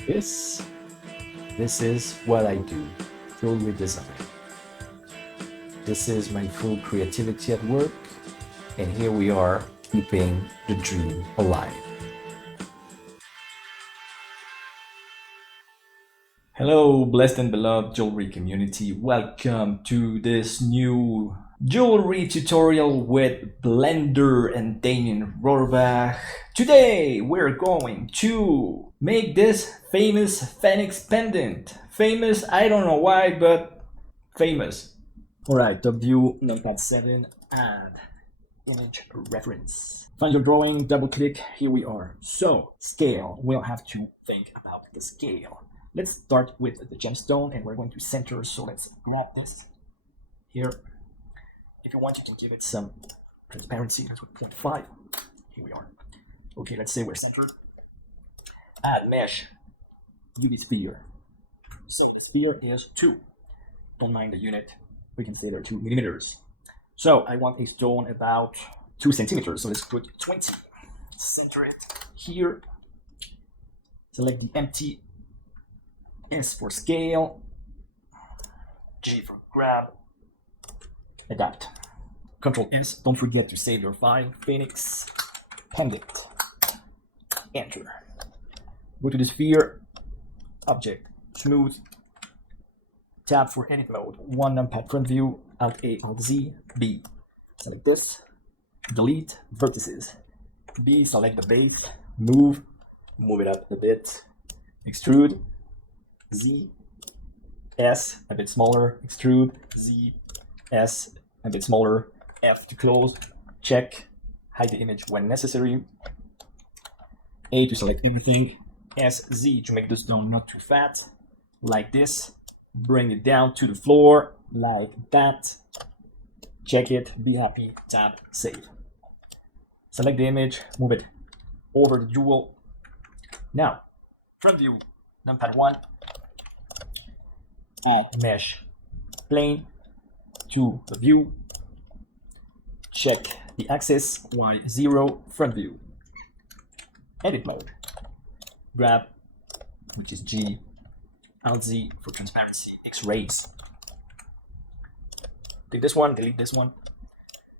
This, this is what I do, jewelry design. This is my full creativity at work, and here we are keeping the dream alive. Hello, blessed and beloved jewelry community. Welcome to this new jewelry tutorial with Blender and Damien Rohrbach. Today we're going to make this famous Fenix pendant. Famous, I don't know why, but famous. Alright, top view, numpad 7, add image reference. Find your drawing, double click, here we are. So, scale, we'll have to think about the scale. Let's start with the gemstone and we're going to center, so let's grab this here. If you want, you can give it some transparency, that's with 0.5. Here we are. Okay, let's say we're centered. Add mesh, UV sphere. So sphere is 2. Don't mind the unit, we can say they're 2 millimeters. So I want a stone about 2 centimeters, so let's put 20. Center it here. Select the empty. S for scale, G for grab, adapt. Control S, don't forget to save your file, Fenix Pendant. Enter. Go to the sphere, object, smooth, tab for edit mode, 1 numpad front view, Alt A, Alt Z, B. Select this, delete vertices. B, select the base, move it up a bit, extrude, Z, S, a bit smaller, extrude, Z, S, a bit smaller, F to close, check, hide the image when necessary, A to select everything, S, Z to make the stone not too fat, like this, bring it down to the floor, like that, check it, be happy, tab, save. Select the image, move it over the jewel. Now, front view, numpad 1, add mesh plane to the view, check the axis, Y0, front view, edit mode, grab, which is G, Alt Z for transparency, X-rays. Click this one, delete this one.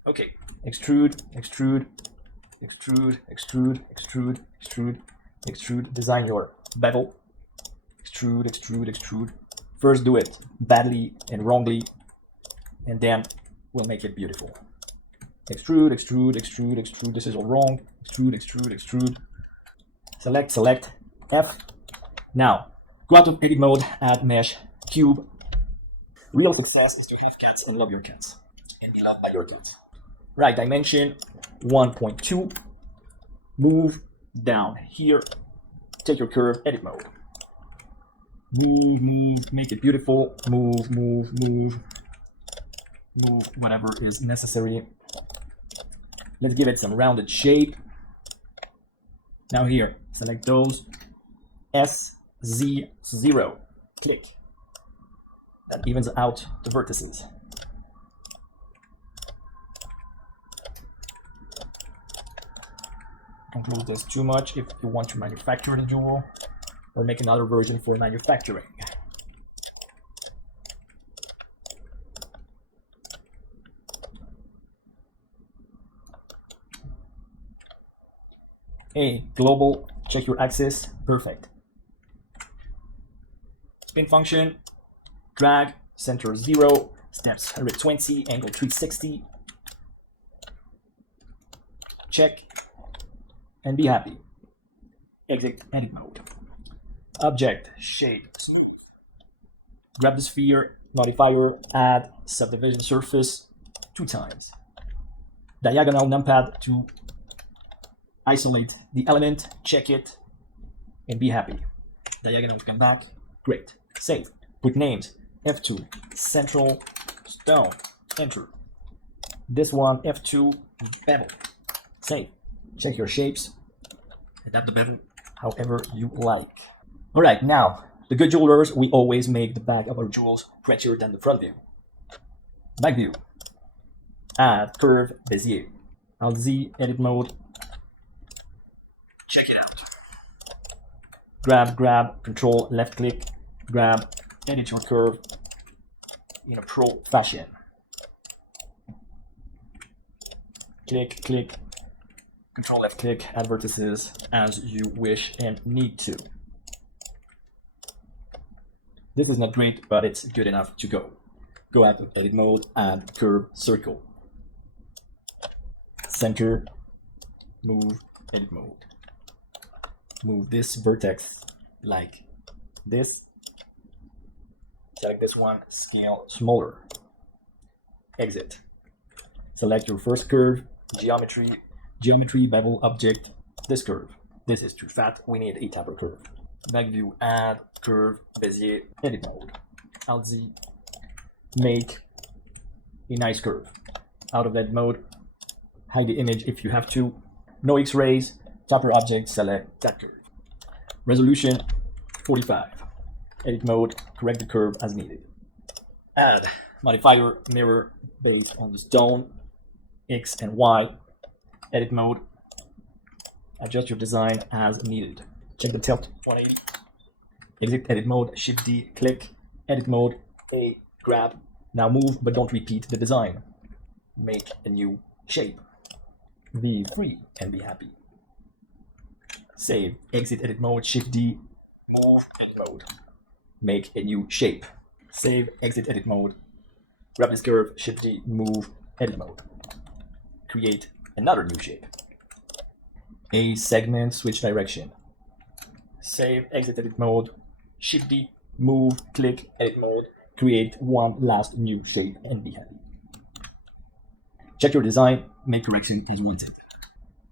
Okay, extrude, extrude, extrude, extrude, extrude, extrude, extrude, design your bevel, extrude, extrude, extrude. First do it badly and wrongly, and then we'll make it beautiful. Extrude, extrude, extrude, extrude. This is all wrong. Extrude, extrude, extrude. Select, select, F. Now, go out of edit mode, add mesh, cube. Real success is to have cats and love your cats, and be loved by your cats. Right, dimension 1.2. Move down here. Take your curve, edit mode. Move, make it beautiful, move, whatever is necessary. Let's give it some rounded shape. Now here, select those, S, Z, 0, click. That evens out the vertices. Don't lose this too much if you want to manufacture the jewel, or make another version for manufacturing. A, global, check your axis, perfect. Spin function, drag, center 0, steps 120, angle 360. Check, and be happy. Exit edit mode. Object, shade, smooth. Grab the sphere, modifier, add subdivision surface 2 times. Diagonal numpad to isolate the element, check it, and be happy. Diagonal to come back, great. Save, put names, F2, central, stone, enter. This one, F2, bevel, save. Check your shapes, adapt the bevel however you like. Alright, now, the good jewelers, we always make the back of our jewels prettier than the front view. Back view. Add curve, Bezier. Alt Z, edit mode. Check it out. grab, control, left click, grab, edit your curve in a pro fashion. Click, click, control left click, add vertices as you wish and need to. This is not great, but it's good enough to go. Go out of edit mode, add curve circle. Center, move, edit mode. Move this vertex like this. Select this one, scale smaller. Exit. Select your first curve, geometry, bevel object, this curve. This is too fat, we need a taper curve. Back view, add, curve, Bezier, edit mode. Alt Z, make a nice curve. Out of edit mode, hide the image if you have to. No X-rays, taper object, select that curve. Resolution 45. Edit mode, correct the curve as needed. Add modifier, mirror, based on the stone, X and Y. Edit mode, adjust your design as needed. Check the tilt 180. Exit edit mode, Shift D, click, edit mode, A, grab. Now move, but don't repeat the design. Make a new shape. Be free and be happy. Save, exit edit mode, Shift D, move, edit mode. Make a new shape. Save, exit edit mode. Grab this curve, Shift D, move, edit mode. Create another new shape. A segment, switch direction. Save, exit edit mode, Shift D, move, click, edit mode, create one last new shape and be happy. Check your design, make correction as wanted.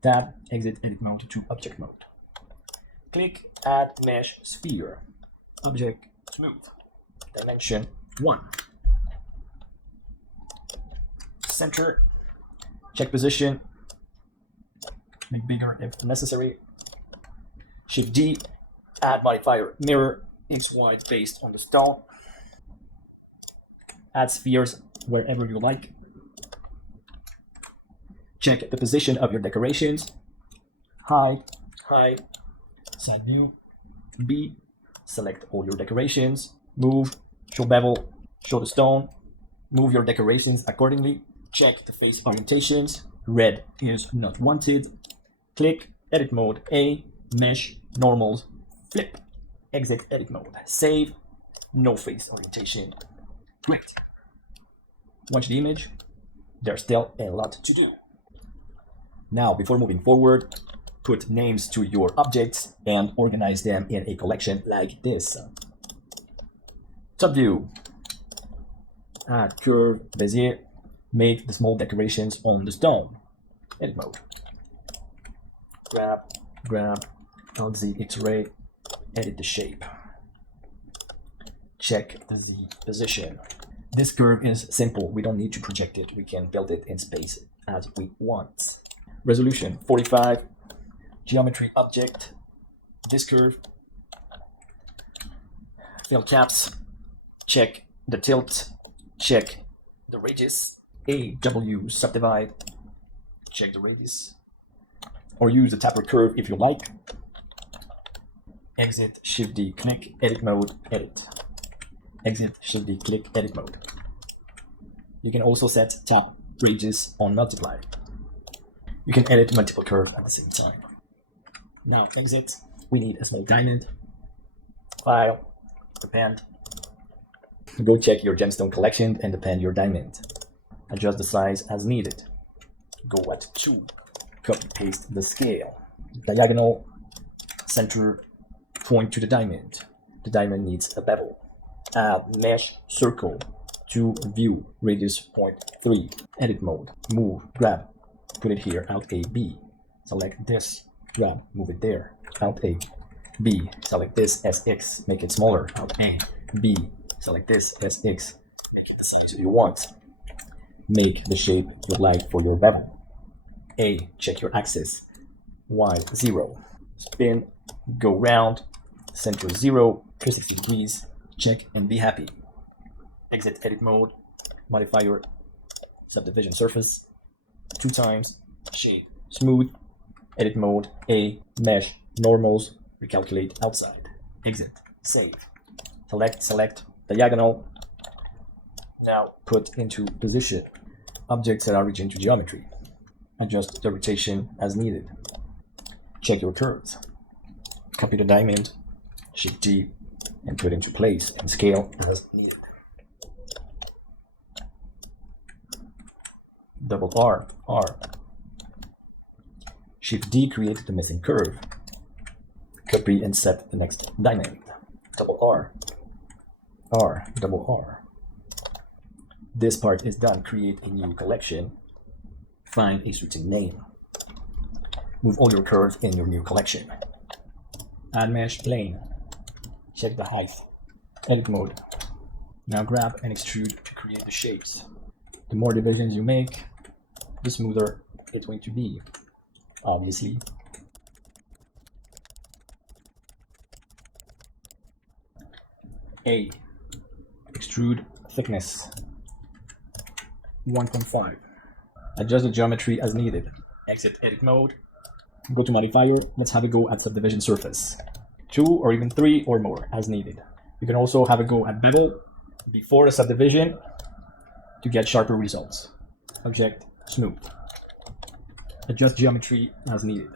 Tab, exit edit mode to object mode. Click, add mesh sphere. Object, smooth. Dimension 1. Center, check position, make bigger if necessary. Shift D, add modifier, mirror, XY based on the stone. Add spheres wherever you like. Check the position of your decorations. Hide, side view, B, select all your decorations, move, show bevel, show the stone, move your decorations accordingly. Check the face orientations, red is not wanted. Click, edit mode, A, mesh, normals, flip, exit edit mode, save, no face orientation. Great. Watch the image, there's still a lot to do. Now, before moving forward, put names to your objects and organize them in a collection like this. Top view, add curve, Bezier, make the small decorations on the stone. Edit mode. Grab, Alt Z, X-ray, edit the shape. Check the Z position. This curve is simple, we don't need to project it, we can build it in space as we want. Resolution 45, geometry object, this curve, fill caps, check the tilt, check the radius, AW subdivide, check the radius, or use the taper curve if you like. Exit, Shift D, click, edit mode, edit. Exit, Shift D, click, edit mode. You can also set tap radius on multiply. You can edit multiple curves at the same time. Now exit, we need a small diamond. File, append. Go check your gemstone collection and append your diamond. Adjust the size as needed. Go at 2. Copy paste the scale. Diagonal, center, point to the diamond. The diamond needs a bevel. Add mesh circle to view, radius 0.3. Edit mode, move, grab, put it here, Alt A, B. Select this, grab, move it there, Alt A, B. Select this, SX, make it smaller, Alt A, B. Select this, SX, make it the size you want. Make the shape you like for your bevel. A, check your axis. Y, 0. Spin, go round, center 0, 360 degrees, check and be happy. Exit edit mode, modifier, subdivision surface, 2 times, shape, smooth, edit mode, A, mesh, normals, recalculate outside. exit, save, select diagonal. Now put into position objects that are region to geometry. Adjust the rotation as needed. Check your curves. Copy the diamond, Shift G, and put into place and scale as needed. Double R, Shift D, create the missing curve. Copy and set the next diamond. Double R, double R. This part is done. Create a new collection. Find a suiting name. Move all your curves in your new collection. Add mesh plane. Check the height. Edit mode. Now grab and extrude to create the shapes. The more divisions you make, the smoother it's going to be, obviously. A. Extrude thickness 1.5. Adjust the geometry as needed. Exit edit mode. Go to modifier. Let's have a go at subdivision surface. 2 or even 3 or more as needed. You can also have a go at bevel before the subdivision to get sharper results. Object smooth. Adjust geometry as needed.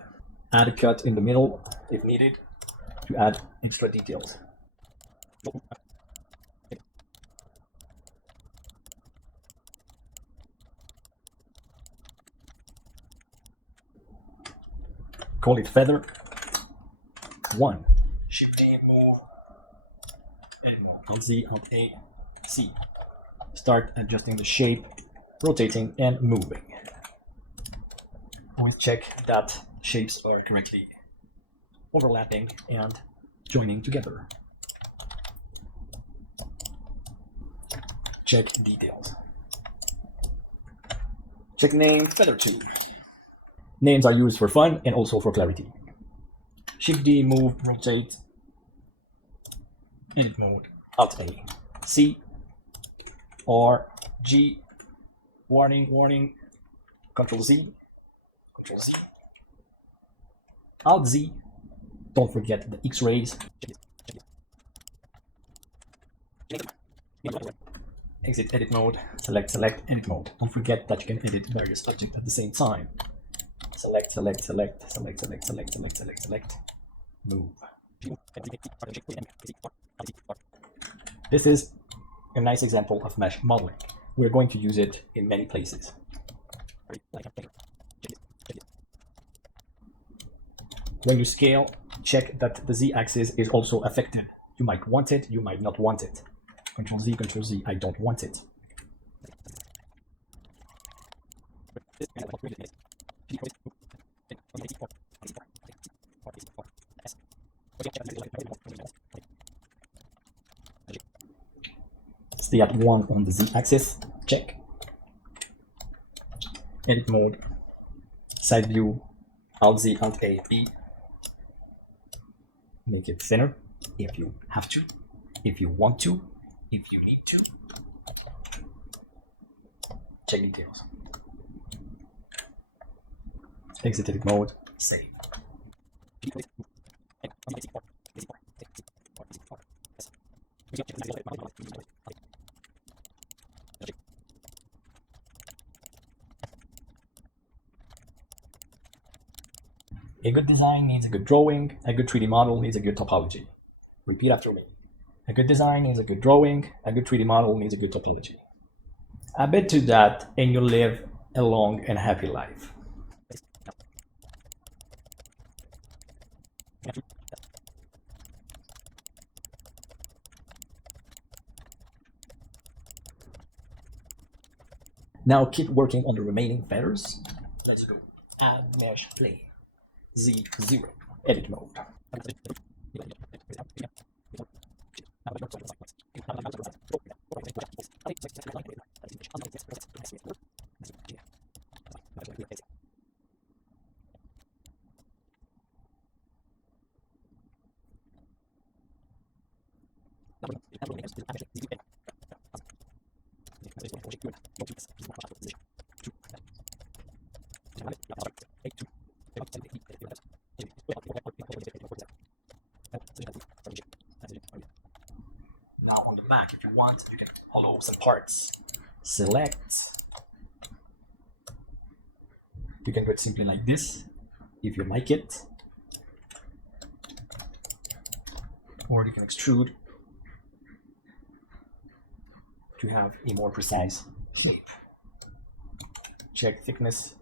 Add a cut in the middle if needed to add extra details. Call it feather 1. Shift A, move, edit mode. Alt Z, Alt A, C. Start adjusting the shape, rotating and moving. Always check that shapes are correctly overlapping and joining together. Check details. Check name, feather 2. Names are used for fun and also for clarity. Shift D, move, rotate, edit mode, Alt A, C, R, G, warning, Control Z, Alt Z, don't forget the X-rays. Exit edit mode, select edit mode. Don't forget that you can edit various objects at the same time. Select, move. This is a nice example of mesh modeling. We're going to use it in many places. When you scale, check that the Z-axis is also affected. You might want it, you might not want it. Control Z, I don't want it. Stay at 1 on the Z-axis, check. Edit mode, side view, Alt Z, Alt A, B. Make it thinner if you have to, if you want to, if you need to. Check details. Exit edit mode, save. A good design needs a good drawing, a good 3D model needs a good topology. Repeat after me. A good design needs a good drawing, a good 3D model needs a good topology. I bet to that and you'll live a long and happy life. Now keep working on the remaining feathers. Let's go. Add mesh plane. Z0. Edit mode. back. If you want, you can hollow some parts. Select. You can do it simply like this, if you like it. Or you can extrude to have a more precise shape. Check thickness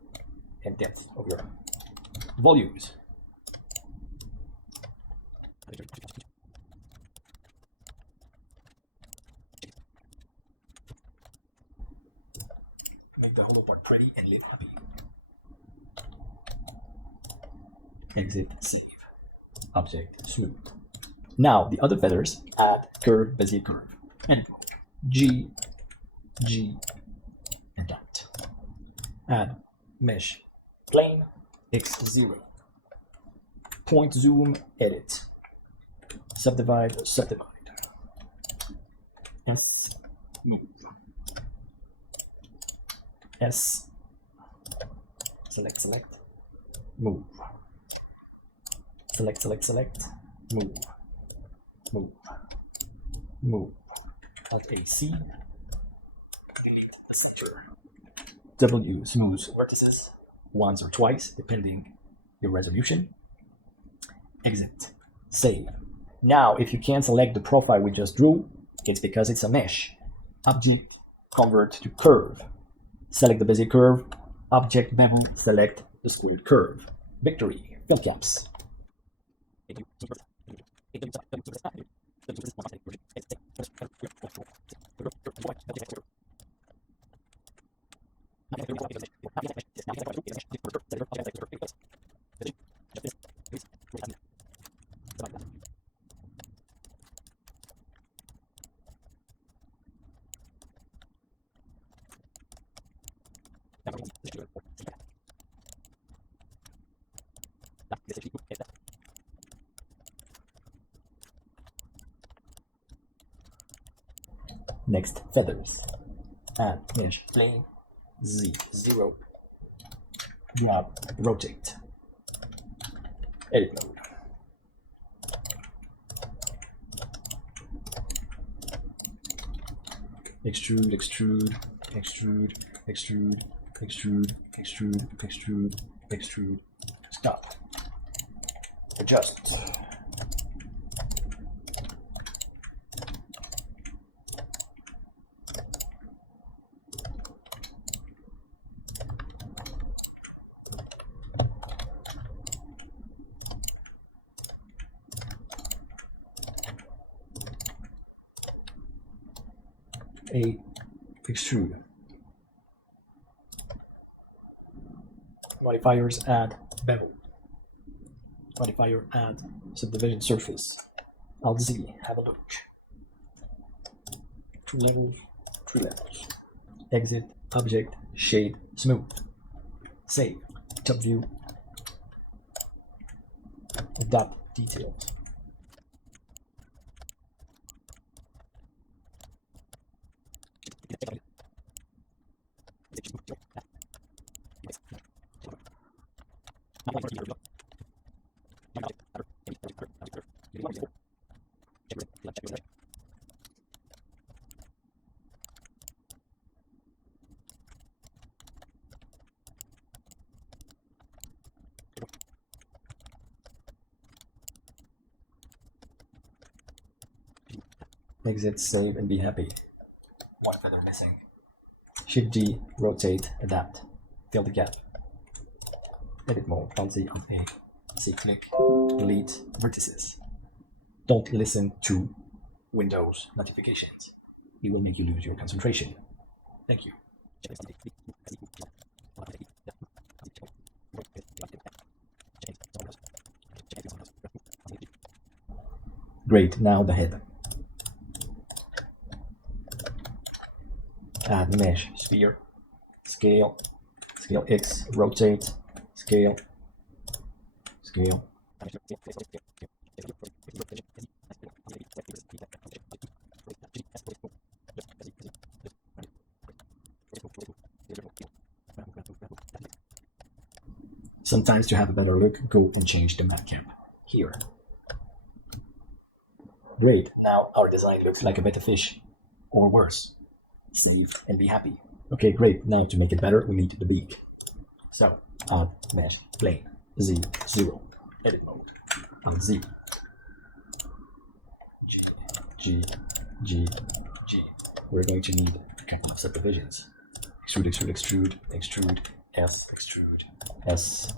and depth of your volumes. Make the hollow part pretty and leave happy. Exit save. Object smooth. Now the other feathers, add curve, bezier curve. And G, G, and dot. Add mesh plane, X0. Point zoom, edit. Subdivide, subdivide. S, move. S, select, select, move. Select, select, select, move. Move. Move. Alt AC. Delete the center. W, smooth vertices once or twice, depending your resolution. Exit. Save. Now, if you can't select the profile we just drew, it's because it's a mesh. Object, convert to curve. Select the bezier curve. Object bevel, select the squared curve. Victory. Fill caps. Next, feathers. Add mesh plane, Z0. Grab, rotate. Edit mode. Extrude, extrude, extrude, extrude, extrude, extrude, extrude, extrude. Stop. Adjust. A extrude. Modifiers, add bevel. Modifier, add subdivision surface. Alt Z, have a look. 2 levels, 3 levels. Exit, object, shade, smooth. Save, top view. Adapt details. Exit, save, and be happy. One feather missing. Shift G, rotate, adapt. Fill the gap. Edit mode, Alt Z, Alt A. C, click, delete vertices. Don't listen to Windows notifications. It will make you lose your concentration. Thank you. Great, now the head. Add mesh, sphere, scale, scale X, rotate, scale, scale. Sometimes to have a better look, go and change the map cap here. Great, now our design looks like a better fish. Or worse. Save and be happy. Okay, great. Now to make it better, we need the beak. So, add mesh plane, Z0, edit mode, and Z, G, G, G. We're going to need a couple of subdivisions. Extrude, extrude, extrude, extrude, S, extrude, S.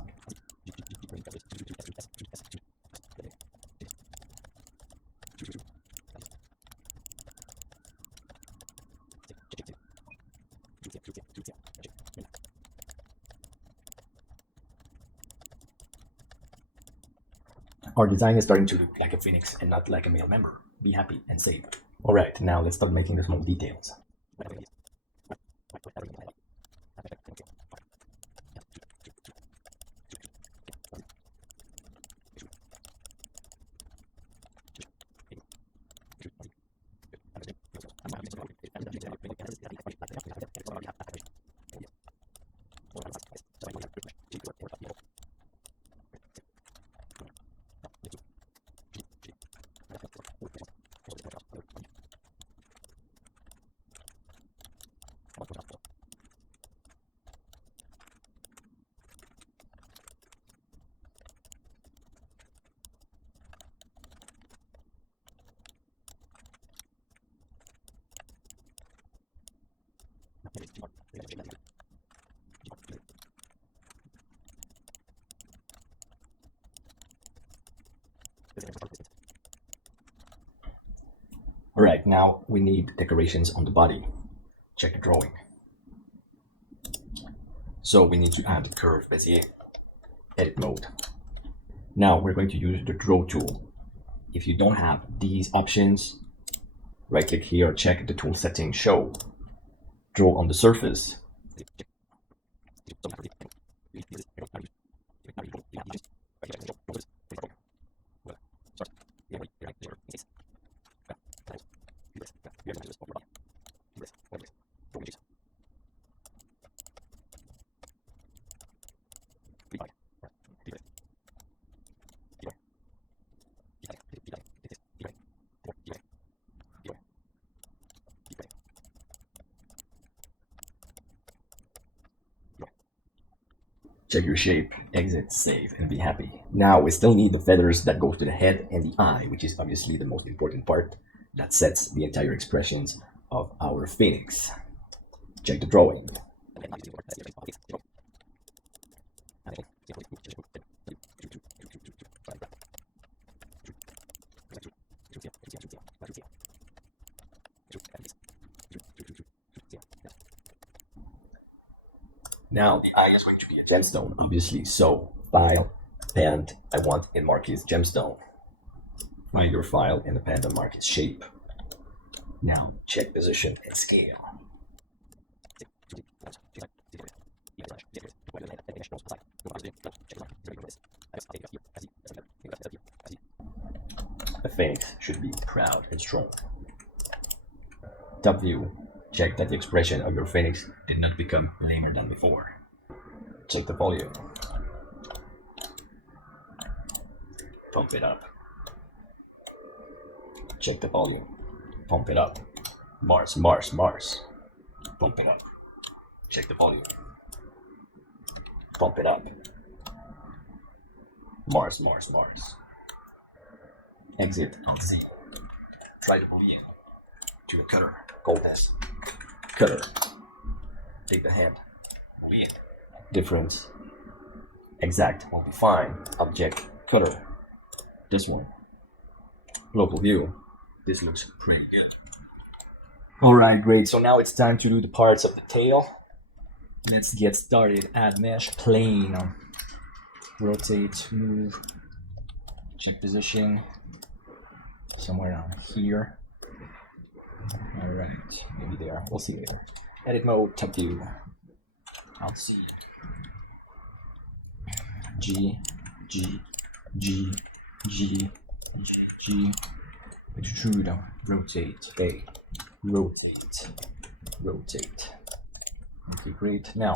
Our design is starting to look like a phoenix and not like a male member. Be happy and save. Alright, now let's start making the small details. Alright, now we need decorations on the body. Check the drawing. So we need to add the curve Bezier. Edit mode. Now we're going to use the draw tool. If you don't have these options, right click here, check the tool settings, show. Draw on the surface. Check your shape, exit, save, and be happy. Now we still need the feathers that go to the head and the eye, which is obviously the most important part that sets the entire expressions of our phoenix. Check the drawing. Now the eye is going to be a gemstone, obviously. So file, and I want in Marquis gemstone. Find your file and append the Marquis shape. Now check position and scale. The phoenix should be proud and strong. Top view. Check that the expression of your phoenix did not become lamer than before. Check the volume. Pump it up. Check the volume. Pump it up. Mars, Mars, Mars. Pump it up. Check the volume. Pump it up. Mars, Mars, Mars. Exit on Z. Try the boolean to the cutter. Call this cutter. Take the hand. Boolean. Difference. Exact will be fine. Object cutter. This one. Local view. This looks pretty good. Alright, great. So now it's time to do the parts of the tail. Let's get started. Add mesh plane. Rotate, move. Check position. Somewhere down here. Alright, maybe there. We'll see later. Edit mode, top view. I'll see. G, G, G, G, G, G. Extrude, rotate, A, rotate, rotate. Okay, great. Now,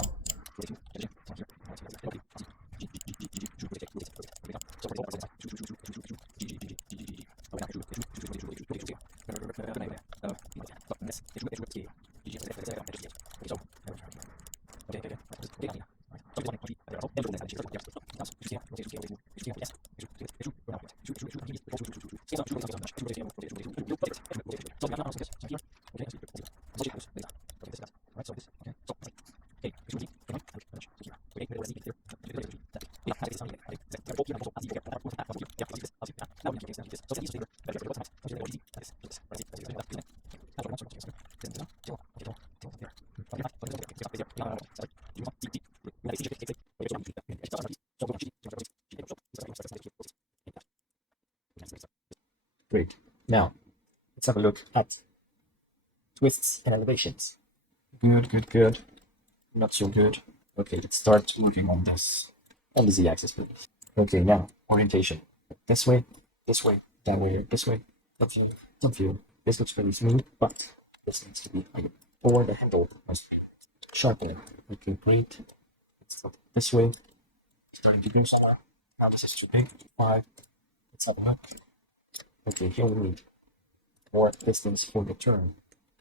Great. Now, let's have a look at twists and elevations. Good, good, good. Not so good. Okay, let's start moving on the z-axis, please. Okay, now orientation. This way, that way, this way. Top view. This looks pretty smooth, but this needs to be higher. Or the handle must be sharper. Okay, great. Let's go this way. Starting to go somewhere. Now this is too big. 5. Let's have a look. Okay, here we need more distance for the turn.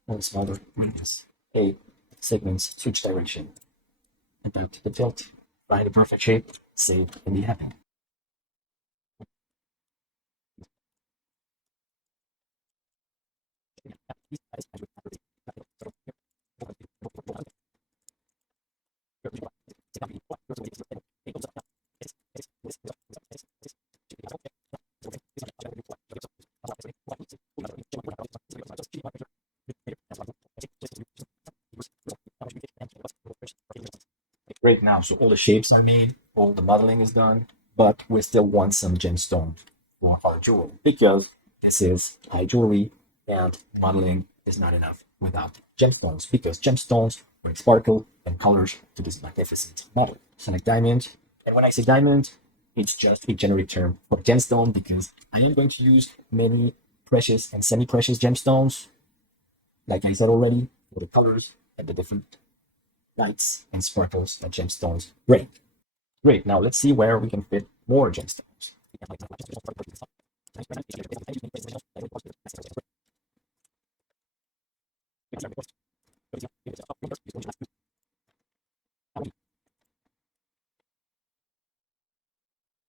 And smaller radius. 8 segments switch direction. Adapt the tilt. Find the perfect shape. Save and be happy. Great now, so all the shapes are made, all the modeling is done, but we still want some gemstone for our jewelry because this is high jewelry and modeling is not enough without gemstones because gemstones bring sparkle and colors to this magnificent model. Select diamond, and when I say diamond, it's just a generic term for gemstone because I am going to use many precious and semi-precious gemstones, like I said already, for the colors and the different lights and sparkles that gemstones bring. Great, now let's see where we can fit more gemstones.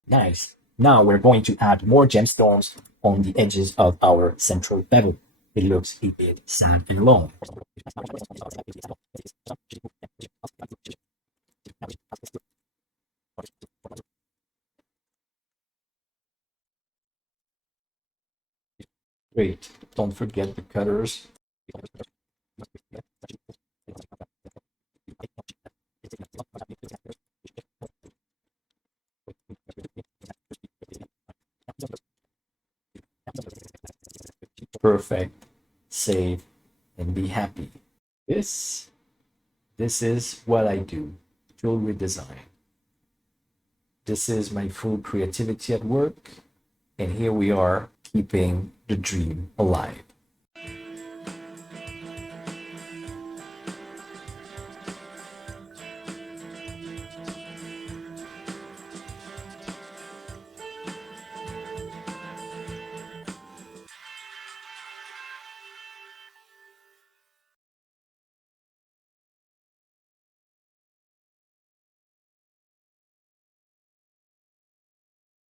Nice. Now we're going to add more gemstones on the edges of our central bevel. It looks a bit sad and alone. Great. Don't forget the cutters. Perfect. Save and be happy. This is what I do. Jewelry design. This is my full creativity at work. And here we are keeping the dream alive.